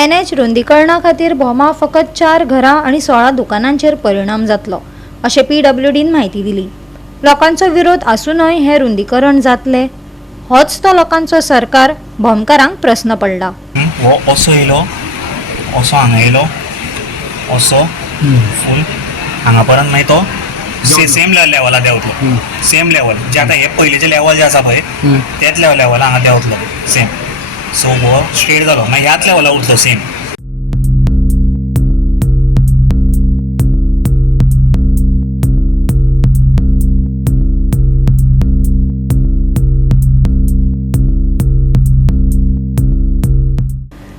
NH रुंदीकरणा खातीर भोमा फकत 4 घरां आनी 16 दुकानांचेर परिणाम जातलो अशें PWDन म्हायती दिली। लोकांचो विरोध आसूनय हे रुंदीकरण जातले होच तो लोकांचो सरकार भोमकारांक प्रश्न पडला। हो असो येयलो, असो हांगा येयलो, असो फूल हांगा पर्यंत मागीर तो सेम लेवला देंवतलो, सेम लेवल जे आतां हे पयलींचे लेवल जे आसा पळय तेच लेवला हांगा देंवतलो सेम। सो हो स्ट्रेट जालो मागीर ह्याच लेवला उरतलो सेम।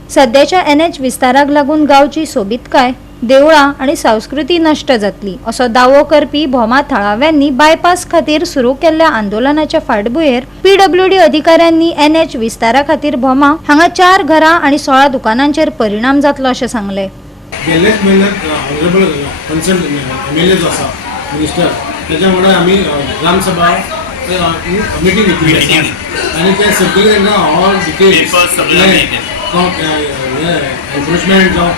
सध्याच्या NH विस्ताराक लागून गांवची सोबीतकाय, देवळां आनी संस्कृती नश्ट जातली असो दावो करपी भोमा थळाव्यांनी बायपास खातीर सुरू केल्ल्या आंदोलनाच्या फाटभुंयेर PWD अधिकाऱ्यांनी NH विस्तारा खातीर भोमा हांगा 4 घरां आनी 16 दुकानांचेर परिणाम जातलो अशें सांगले। गेल्याच म्हयन्यात ऑनरेबल कन्सर्न MLA जो आसा मिनिस्टर त्याच्या वांगडा आमी ग्रामसभा मिटींग घेतली आनी ते सगळे तांकां ऑल डिटेल्स एनफोर्समेंट जावं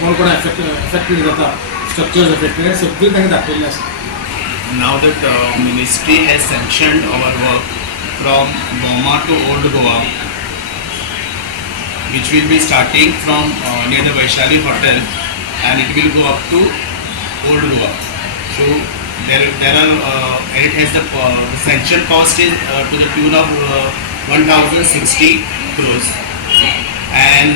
कोण कोण एफेक्टेड जाता स्ट्रक्चर्स एफेक्टेड सगळे तांकां दाखयल्ले आसा। Now that ministry has sanctioned our work from Boma to Old Goa, which will be starting from near the Vaishali Hotel and it will go up to Old Goa. So there are and it has the sanction cost is to the tune of 1060 crores and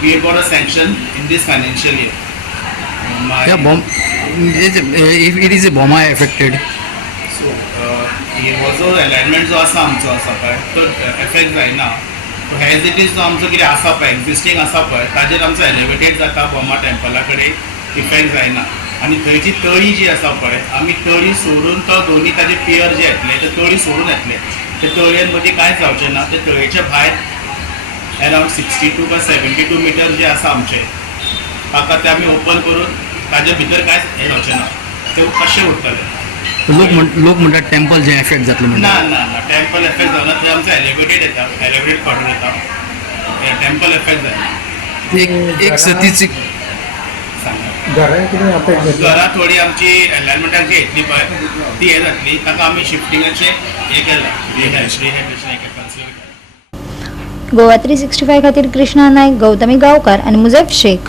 we have got a sanction in this financial year. It is a Boma affected. So हे हो जो alignment जो आसा आमचो आसा पळय तो effect जायना। हेज इट इज जो आमचो कितें आसा पळय एक्झिस्टींग आसा पळय ताजेर आमचो एलिवेटेड जाता बोमा टेम्पला कडेन इफेक्ट जायना आनी थंयची तळी जी आसा पळय आमी तळी सोडून तो दोनी ताजे पेयर जे येतले ते तळी सोडून येतले ते तळयेन मदीं कांयच जावचें ना। ते तळयेच्या भायर अरावंड 62 वा 72 मिटर जे आसा आमचे ताका ते आमी ओपन करून ताजे भितर कांयच हे जावचें ना, ते कशें उरतले। लोक म्हणटात टेम्पल जे एफेक्ट जातले ना ना ना टेम्पल एफेक्ट जावना, थंय आमचो एलिवेटेड येता, एलिवेटेड काडून येता, टेम्पल एफेक्ट जायना। एक सतीची घरां थोडी आमची एलायनमेंटाची येतली पळय ती हे जातली ताका आमी शिफ्टिंगाचे हे केला रिहॅबिलिटेशन हे कन्सिडर केला। गोवा 365 खातीर कृष्णा नायक, गौतमी गांवकार आनी मुझफ शेख।